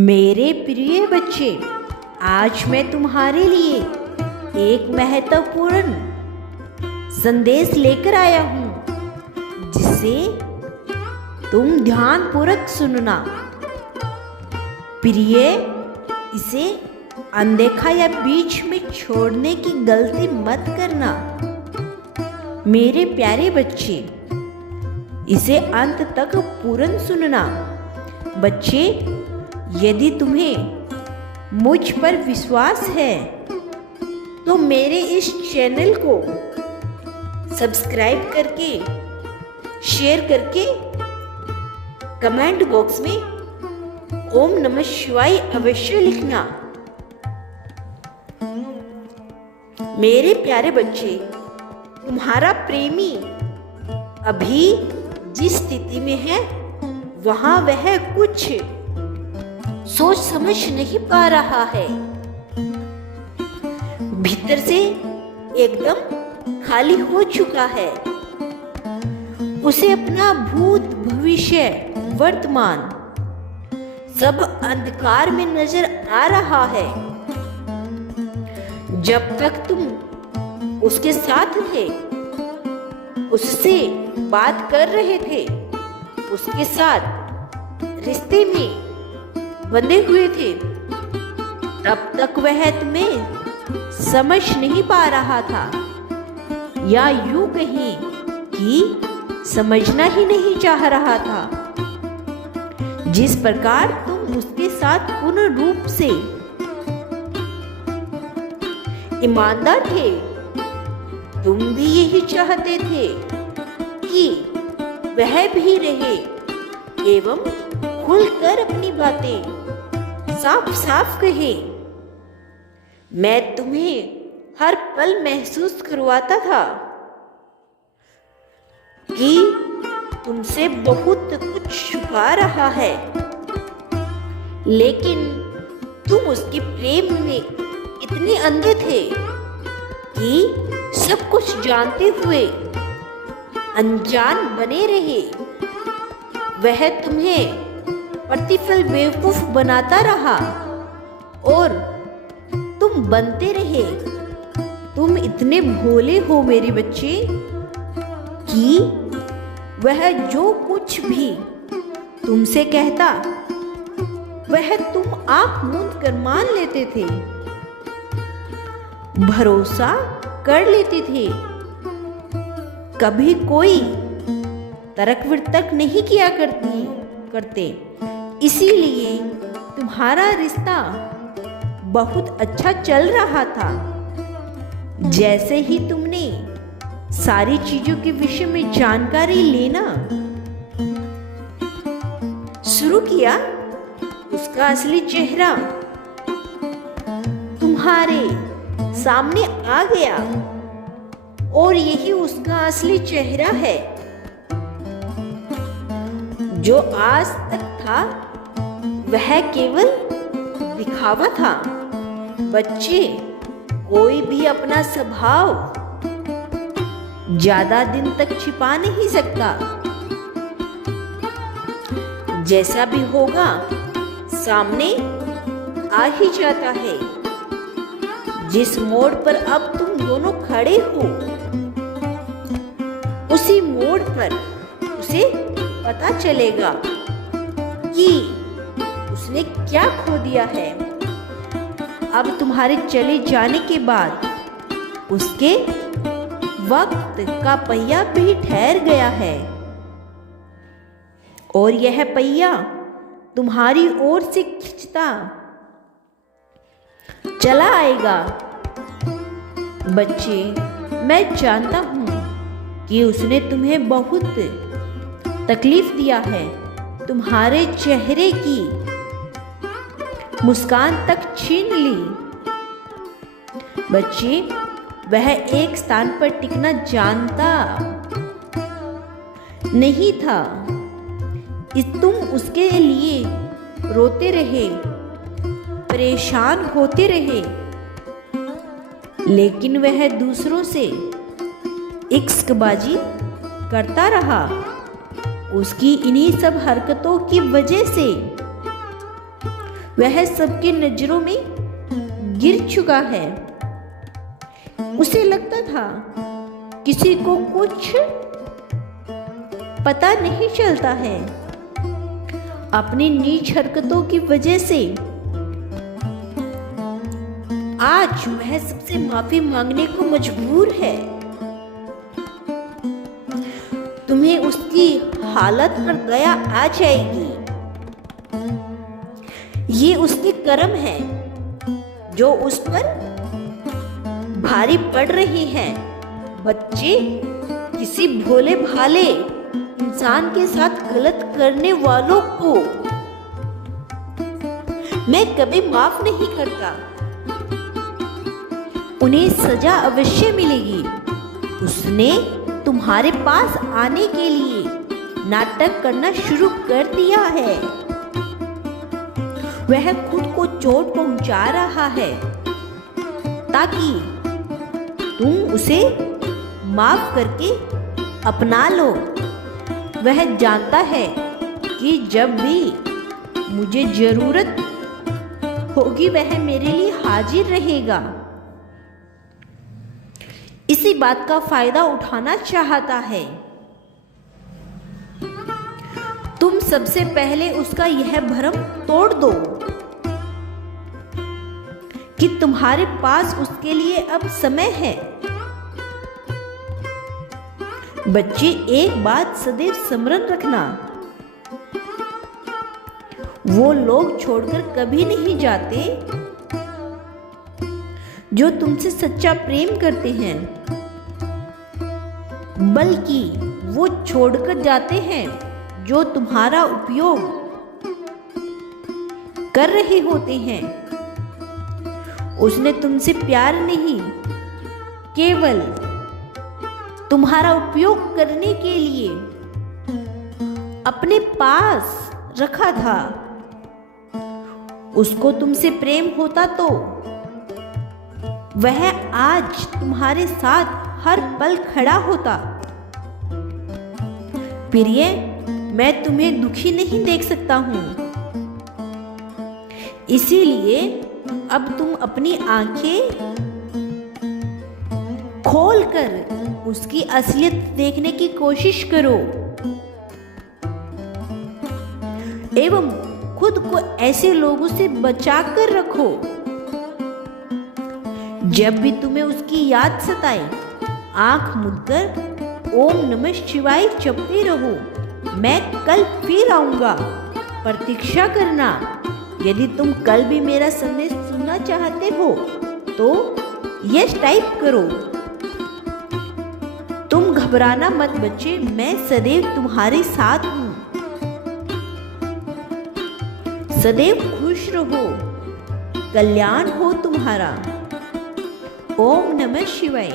मेरे प्रिय बच्चे, आज मैं तुम्हारे लिए एक महत्वपूर्ण संदेश लेकर आया हूँ, जिसे तुम ध्यानपूर्वक सुनना। प्रिय, इसे अनदेखा या बीच में छोड़ने की गलती मत करना। मेरे प्यारे बच्चे, इसे अंत तक पूर्ण सुनना। बच्चे, यदि तुम्हें मुझ पर विश्वास है तो मेरे इस चैनल को सब्सक्राइब करके, शेयर करके, कमेंट बॉक्स में ओम नमः शिवाय अवश्य लिखना। मेरे प्यारे बच्चे, तुम्हारा प्रेमी अभी जिस स्थिति में है वहां वह कुछ सोच समझ नहीं पा रहा है। भीतर से एकदम खाली हो चुका है। उसे अपना भूत, भविष्य, वर्तमान सब अंधकार में नजर आ रहा है। जब तक तुम उसके साथ थे, उससे बात कर रहे थे, उसके साथ रिश्ते में बंधे हुए थे, तब तक वह तुम्हें समझ नहीं पा रहा था, या यूं कहीं कि समझना ही नहीं चाह रहा था। जिस प्रकार तुम उसके साथ पूर्ण रूप से ईमानदार थे, तुम भी यही चाहते थे कि वह भी रहे एवं खुलकर अपनी बातें साफ साफ कहे। मैं तुम्हें हर पल महसूस करवाता था कि तुमसे बहुत कुछ छुपा रहा है, लेकिन तुम उसके प्रेम में इतने अंधे थे कि सब कुछ जानते हुए अनजान बने रहे। वह तुम्हें प्रतिफल बेवकूफ बनाता रहा और तुम बनते रहे। तुम इतने भोले हो मेरे बच्चे कि वह जो कुछ भी तुमसे कहता वह तुम आंख मूंद कर मान लेते थे, भरोसा कर लेते थे। कभी कोई तर्क वितर्क नहीं किया करते। इसीलिए तुम्हारा रिश्ता बहुत अच्छा चल रहा था। जैसे ही तुमने सारी चीजों के विषय में जानकारी लेना शुरू किया, उसका असली चेहरा तुम्हारे सामने आ गया, और यही उसका असली चेहरा है। जो आज तक था वह केवल दिखावा था। बच्चे, कोई भी अपना स्वभाव ज्यादा दिन तक छिपा नहीं सकता। जैसा भी होगा सामने आ ही जाता है। जिस मोड़ पर अब तुम दोनों खड़े हो, उसी मोड़ पर उसे पता चलेगा कि उसने क्या खो दिया है। अब तुम्हारे चले जाने के बाद उसके वक्त का पहिया भी ठहर गया है, और यह पहिया तुम्हारी ओर से खिंचता चला आएगा। बच्चे, मैं जानता हूं कि उसने तुम्हें बहुत तकलीफ दिया है। तुम्हारे चेहरे की मुस्कान तक छीन ली। बच्चे, वह एक स्थान पर टिकना जानता नहीं था। तुम उसके लिए रोते रहे, परेशान होते रहे, लेकिन वह दूसरों से इश्कबाजी करता रहा। उसकी इन्हीं सब हरकतों की वजह से वह सबकी नजरों में गिर चुका है। उसे लगता था किसी को कुछ पता नहीं चलता है। अपनी नीच हरकतों की वजह से आज वह सबसे माफी मांगने को मजबूर है। तुम्हें उसकी हालत पर दया आ जाएगी। ये उसके कर्म है जो उस पर भारी पड़ रही हैं। बच्चे किसी भोले भाले इंसान के साथ गलत करने वालों को मैं कभी माफ नहीं करता। उन्हें सजा अवश्य मिलेगी। उसने तुम्हारे पास आने के लिए नाटक करना शुरू कर दिया है। वह खुद को चोट पहुंचा रहा है ताकि तुम उसे माफ करके अपना लो। वह जानता है कि जब भी मुझे जरूरत होगी वह मेरे लिए हाजिर रहेगा। इसी बात का फायदा उठाना चाहता है। तुम सबसे पहले उसका यह भ्रम तोड़ दो कि तुम्हारे पास उसके लिए अब समय है। बच्चे, एक बात सदैव स्मरण रखना, वो लोग छोड़कर कभी नहीं जाते जो तुमसे सच्चा प्रेम करते हैं, बल्कि वो छोड़कर जाते हैं जो तुम्हारा उपयोग कर रहे होते हैं। उसने तुमसे प्यार नहीं, केवल तुम्हारा उपयोग करने के लिए अपने पास रखा था। उसको तुमसे प्रेम होता तो वह आज तुम्हारे साथ हर पल खड़ा होता। प्रिय, मैं तुम्हें दुखी नहीं देख सकता हूं, इसीलिए अब तुम अपनी आंखें खोलकर उसकी असलियत देखने की कोशिश करो एवं खुद को ऐसे लोगों से बचा कर रखो। जब भी तुम्हें उसकी याद सताए, आंख मूंदकर ओम नमः शिवाय जपते रहो। मैं कल फिर आऊंगा, प्रतीक्षा करना। यदि तुम कल भी मेरा संदेश सुनना चाहते हो तो यस टाइप करो। तुम घबराना मत बच्चे, मैं सदैव तुम्हारे साथ हूं। सदैव खुश रहो, कल्याण हो तुम्हारा। ओम नमः शिवाय।